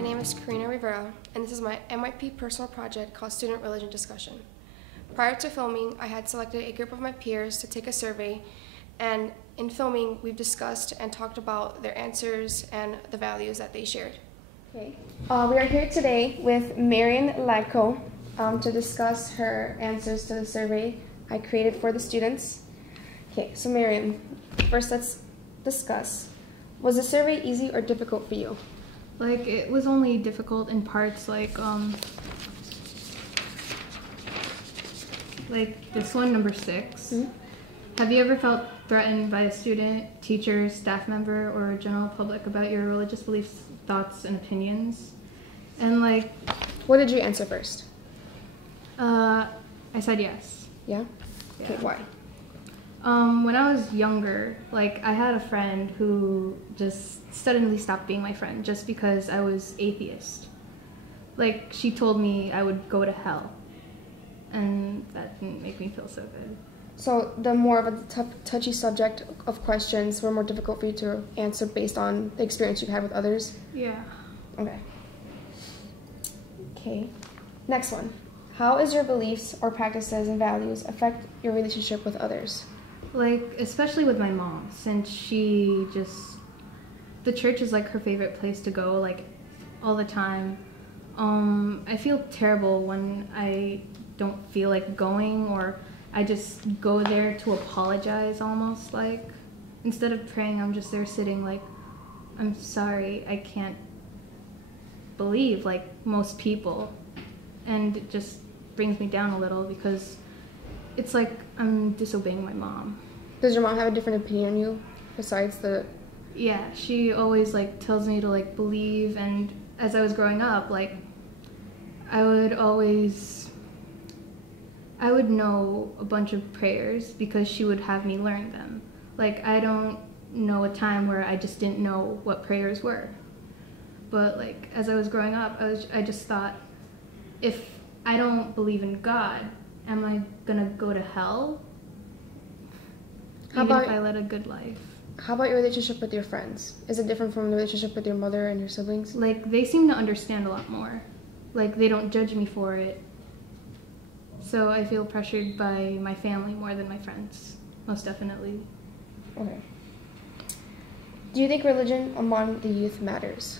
my name is Karina Rivera, and this is my MYP personal project called Student Religion Discussion. Prior to filming, I had selected a group of my peers to take a survey, and in filming, we've discussed and talked about their answers and the values that they shared. Okay. We are here today with Marian Lagko to discuss her answers to the survey I created for the students. Okay, so Marian, first let's discuss. Was the survey easy or difficult for you? Like, it was only difficult in parts, like this one, number 6. Mm-hmm. Have you ever felt threatened by a student, teacher, staff member, or general public about your religious beliefs, thoughts, and opinions? And like... What did you answer first? I said yes. Yeah? Okay, why? When I was younger, like, I had a friend who just suddenly stopped being my friend just because I was atheist. Like, she told me I would go to hell, and that didn't make me feel so good. So the more of a touchy subject of questions were more difficult for you to answer based on the experience you've had with others? Yeah. Okay. Okay. Next one. How is your beliefs or practices and values affect your relationship with others? Like, especially with my mom, since she just... The church is like her favorite place to go, like, all the time. I feel terrible when I don't feel like going, or I just go there to apologize almost, like. Instead of praying, I'm just there sitting like, I'm sorry, I can't believe like most people. And it just brings me down a little because it's like I'm disobeying my mom. Does your mom have a different opinion on you besides the... Yeah, she always like tells me to like believe, and as I was growing up, like I would know a bunch of prayers because she would have me learn them. Like, I don't know a time where I just didn't know what prayers were. But like as I was growing up, I just thought, if I don't believe in God, am I gonna go to hell? Even if I led a good life. How about your relationship with your friends? Is it different from the relationship with your mother and your siblings? Like, they seem to understand a lot more. Like, they don't judge me for it. So I feel pressured by my family more than my friends, most definitely. Okay. Do you think religion among the youth matters?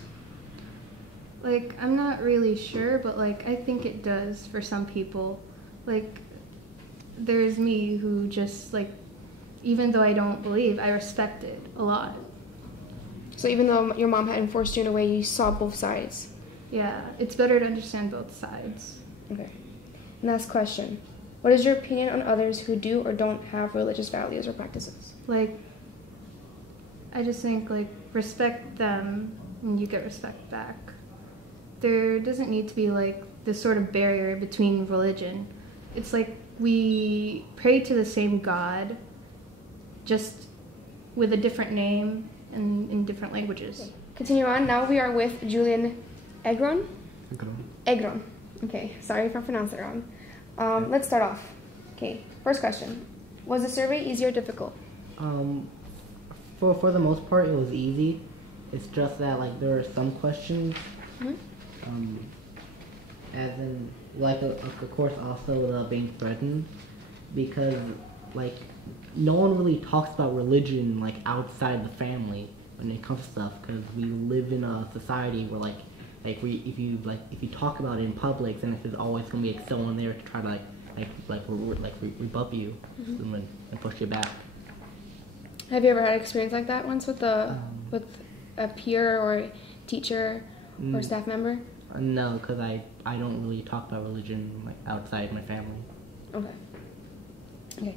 Like, I'm not really sure, but like, I think it does for some people. Like, there's me who just like, even though I don't believe, I respect it a lot. So even though your mom hadn't forced you in a way, you saw both sides? Yeah, it's better to understand both sides. Okay. Last question. What is your opinion on others who do or don't have religious values or practices? Like, I just think, like, respect them and you get respect back. There doesn't need to be, like, this sort of barrier between religion. It's like we pray to the same God, just with a different name and in different languages. Okay. Continue on. Now we are with Julian Egron? Egron. Okay, sorry if I pronounced it wrong. Let's start off. Okay, first question. Was the survey easy or difficult? For the most part, it was easy. It's just that, like, there are some questions, as in, like, of course, also being threatened, because, like, no one really talks about religion, like, outside the family when it comes to stuff, because we live in a society where, if you talk about it in public, then there's always gonna be like someone there to try to rebut you and push you back. Have you ever had an experience like that once with a peer or teacher or staff member? No, because I don't really talk about religion like outside my family. Okay. Okay.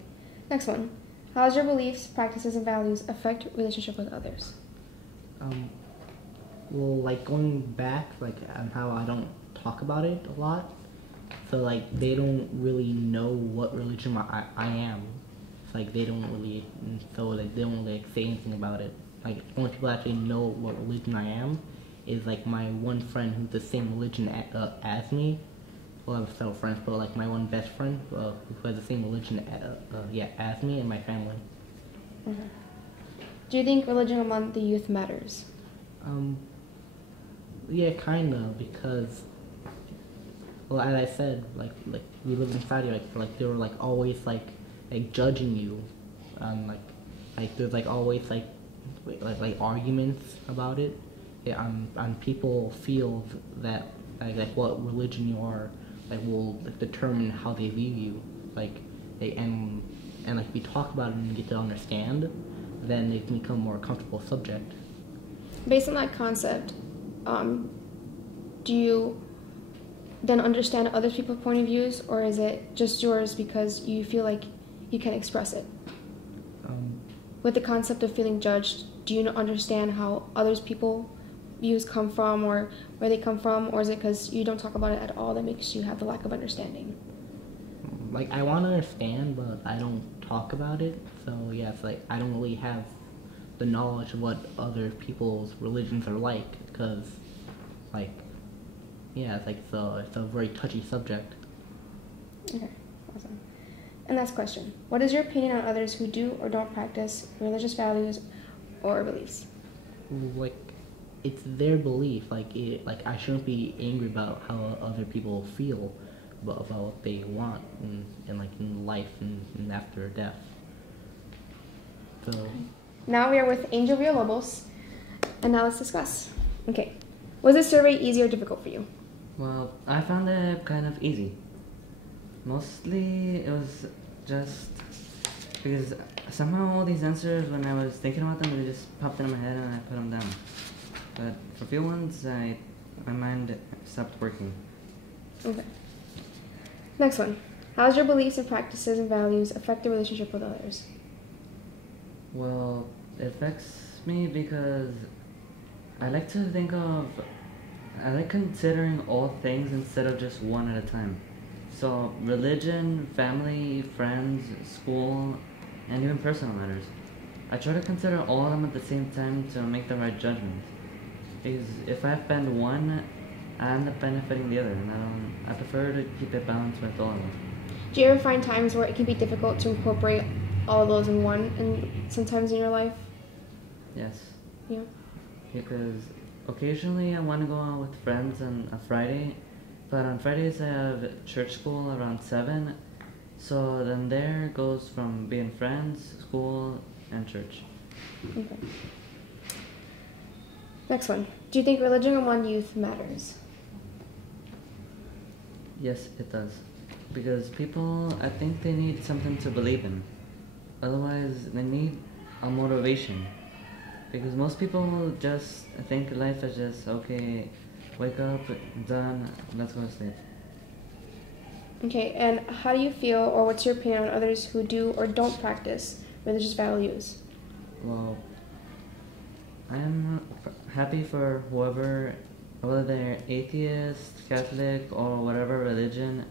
Next one. How does your beliefs, practices, and values affect relationship with others? Well, like, going back, like, on how I don't talk about it a lot, so, like, they don't really know what religion I am. It's like, they don't really, so, like, they don't really, like, say anything about it. Like, the only people that actually know what religion I am is, like, my one friend who's the same religion as me. Well, I have several friends, but, like, my one best friend who has the same religion as me and my family. Okay. Do you think religion among the youth matters? Yeah, kind of, because, well, as I said, like we live in society, like they were like always like judging you, and like there's like always like arguments about it, yeah, and people feel that like what religion you are like will like determine how they view you, like they and like we talk about it and get to understand, then it can become a more comfortable subject. Based on that concept, do you then understand other people's point of views, or is it just yours because you feel like you can express it? With the concept of feeling judged, do you understand how others people's views come from, or where they come from, or is it because you don't talk about it at all that makes you have the lack of understanding? Like, I want to understand, but I don't talk about it, so yeah, it's like I don't really have the knowledge of what other people's religions are like, because, like, yeah, it's like it's a very touchy subject. Okay, awesome. And last question. What is your opinion on others who do or don't practice religious values or beliefs? Like, it's their belief. Like, I shouldn't be angry about how other people feel about what they want in like in life and after death. So. Okay. Now we are with Angel Villalobos, and now let's discuss. Okay, was this survey easy or difficult for you? Well, I found it kind of easy. Mostly it was just because somehow all these answers, when I was thinking about them, they just popped into my head and I put them down. But for a few ones, my mind stopped working. Okay. Next one. How does your beliefs and practices and values affect your relationship with others? Well, it affects me because I like considering all things instead of just one at a time. So, religion, family, friends, school, and even personal matters. I try to consider all of them at the same time to make the right judgment. Because if I offend one, I end up benefiting the other, and I prefer to keep it balanced with all of them. Do you ever find times where it can be difficult to incorporate all of those in one, and sometimes in your life? Yes. Yeah. Because occasionally I want to go out with friends on a Friday, but on Fridays I have church school around 7, so then there goes from being friends, school, and church. Okay. Next one. Do you think religion among youth matters? Yes, it does. Because people, I think they need something to believe in. Otherwise, they need a motivation. Because most people just think life is just, okay, wake up, done, let's go to sleep. Okay, and how do you feel, or what's your opinion on others who do or don't practice religious values? Well, I'm happy for whoever, whether they're atheist, Catholic, or whatever religion,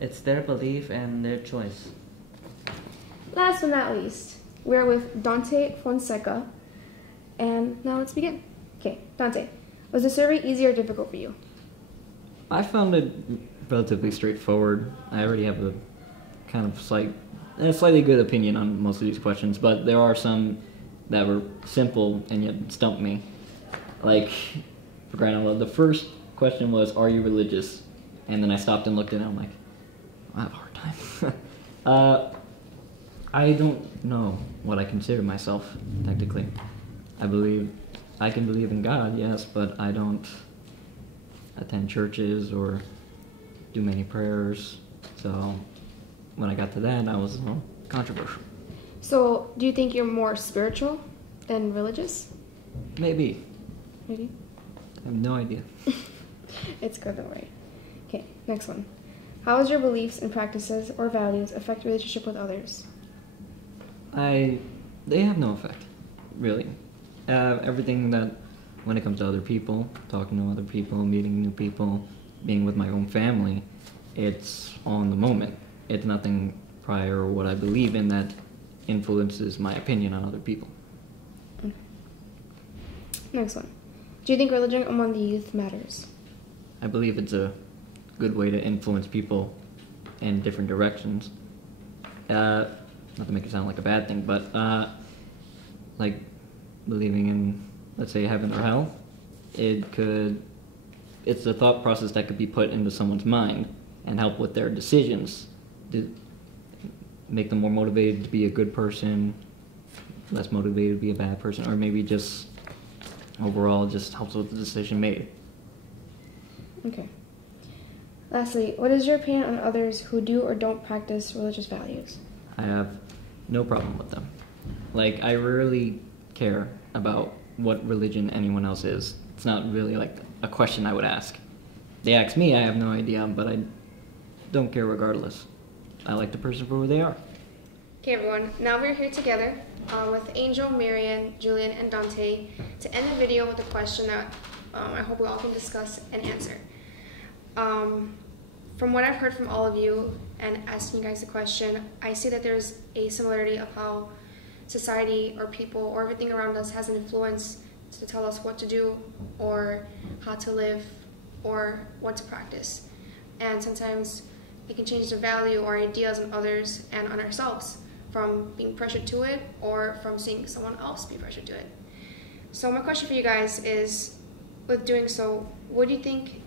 it's their belief and their choice. Last but not least, we're with Dante Fonseca, and now let's begin. Okay, Dante, was the survey easy or difficult for you? I found it relatively straightforward. I already have a kind of slightly good opinion on most of these questions, but there are some that were simple and yet stumped me. Like, for crying out loud, the first question was, are you religious? And then I stopped and looked at it and I'm like, I have a hard time. I don't know what I consider myself, technically. I can believe in God, yes, but I don't attend churches or do many prayers. So when I got to that, I was a little controversial. So, do you think you're more spiritual than religious? Maybe. Maybe? I have no idea. It's good, don't worry. Okay, next one. How does your beliefs and practices or values affect your relationship with others? They have no effect, really. Everything that, when it comes to other people, talking to other people, meeting new people, being with my own family, it's on the moment. It's nothing prior or what I believe in that influences my opinion on other people. Okay. Next one. Do you think religion among the youth matters? I believe it's a good way to influence people in different directions. Not to make it sound like a bad thing, but like believing in, let's say, heaven or hell, it could it's the thought process that could be put into someone's mind and help with their decisions to make them more motivated to be a good person, less motivated to be a bad person, or maybe just overall just helps with the decision made. Okay. Lastly, what is your opinion on others who do or don't practice religious values? I have no problem with them. Like, I rarely care about what religion anyone else is. It's not really like a question I would ask. They ask me, I have no idea, but I don't care regardless. I like the person for who they are. Okay, everyone. Now we're here together with Angel, Marian, Julian, and Dante to end the video with a question that I hope we all can discuss and answer. From what I've heard from all of you and asking you guys the question, I see that there's a similarity of how society or people or everything around us has an influence to tell us what to do or how to live or what to practice. And sometimes it can change the value or ideas on others and on ourselves from being pressured to it or from seeing someone else be pressured to it. So my question for you guys is, with doing so, what do you think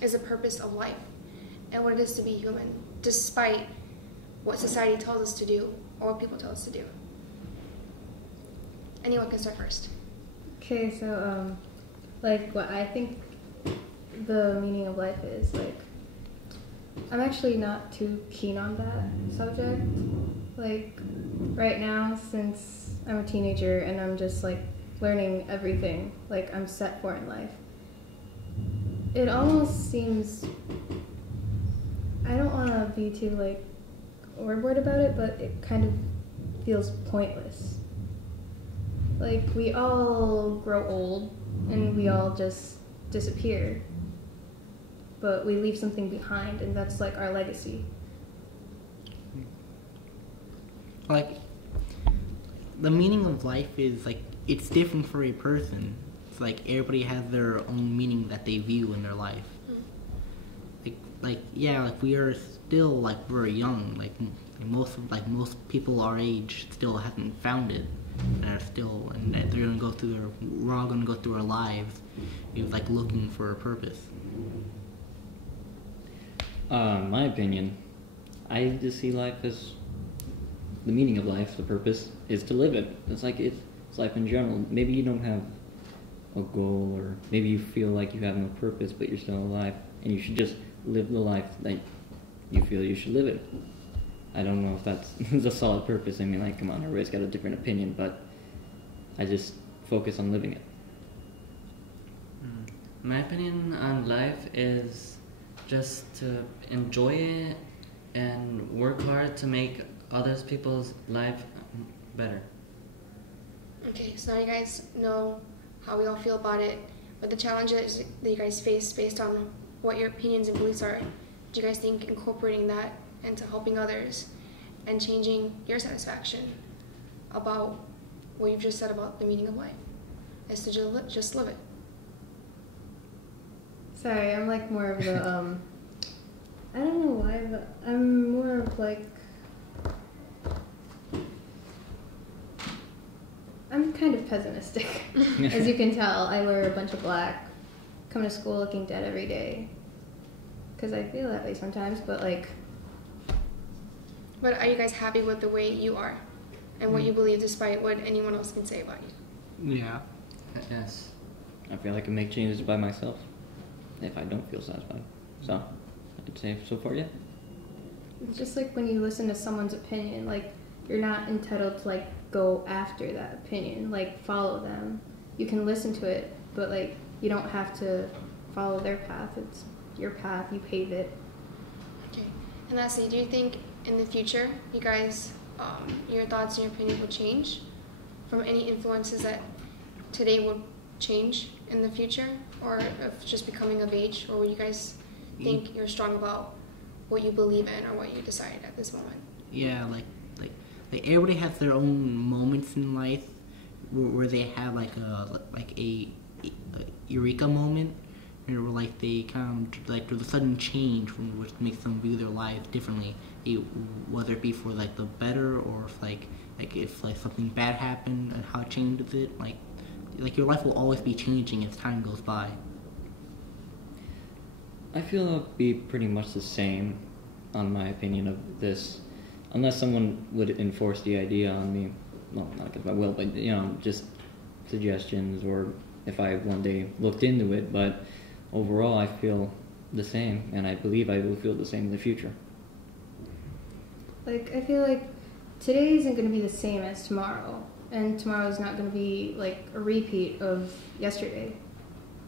is the purpose of life and what it is to be human, despite what society tells us to do or what people tell us to do? Anyone can start first. Okay, so like what I think the meaning of life is, like, I'm actually not too keen on that subject. Like, right now, since I'm a teenager and I'm just like learning everything like I'm set for in life, it almost seems, I don't want to be too like overboard about it, but it kind of feels pointless. Like, we all grow old and we all just disappear, but we leave something behind, and that's like our legacy. Like, the meaning of life is like, it's different for a person. It's like everybody has their own meaning that they view in their life. Yeah, like we are still like very young. Like most people our age still haven't found it, and are still, and they're gonna go through we're all gonna go through our lives, like looking for a purpose. My opinion, I just see life as the meaning of life, the purpose is to live it. It's life in general. Maybe you don't have a goal, or maybe you feel like you have no purpose, but you're still alive, and you should just live the life that you feel you should live it. I don't know if that's a solid purpose. I mean, like, come on, everybody's got a different opinion, but I just focus on living it. My opinion on life is just to enjoy it and work hard to make others people's life better. Okay, so now you guys know how we all feel about it, but the challenges that you guys face based on what your opinions and beliefs are. Do you guys think incorporating that into helping others and changing your satisfaction about what you've just said about the meaning of life is to just live it? Sorry, I'm like more of the I don't know why, but I'm more of like, I'm kind of pessimistic. As you can tell, I wear a bunch of black, come to school looking dead every day, because I feel that way sometimes, but like... But are you guys happy with the way you are and what you believe despite what anyone else can say about you? Yeah. Yes. I feel I can make changes by myself if I don't feel satisfied. So, I'd say so far, yeah. It's just like when you listen to someone's opinion, like, you're not entitled to like go after that opinion, like follow them. You can listen to it, but like you don't have to follow their path. It's your path, you pave it. Okay. And lastly, do you think in the future you guys, your thoughts and your opinions will change from any influences that today will change in the future, or of just becoming of age, or will you guys think you're strong about what you believe in or what you decide at this moment? Yeah, like everybody has their own moments in life where they have like a eureka moment, where like they kind of like there's a sudden change which makes them view their lives differently, whether it be for like the better, or if like if something bad happened and how it changes it. Like like your life will always be changing as time goes by. I feel it'll be pretty much the same, on my opinion of this, unless someone would enforce the idea on me. Well, not against my will, but just suggestions, or if I one day looked into it. But overall, I feel the same, and I believe I will feel the same in the future. Like, I feel like today isn't going to be the same as tomorrow, and tomorrow is not going to be like a repeat of yesterday.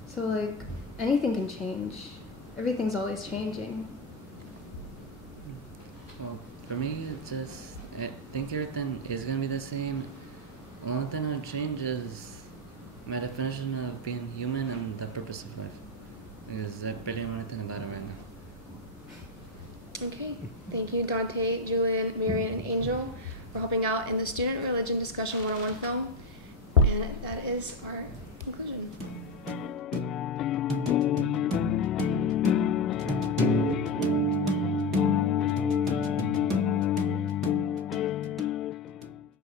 So like, anything can change. Everything's always changing. Well, for me, it's just, I think everything is going to be the same. The only thing that changes my definition of being human and the purpose of life. Because I barely know anything about it right now. Okay, thank you Dante, Julian, Marion, and Angel for helping out in the Student Religion Discussion 101 film. And that is our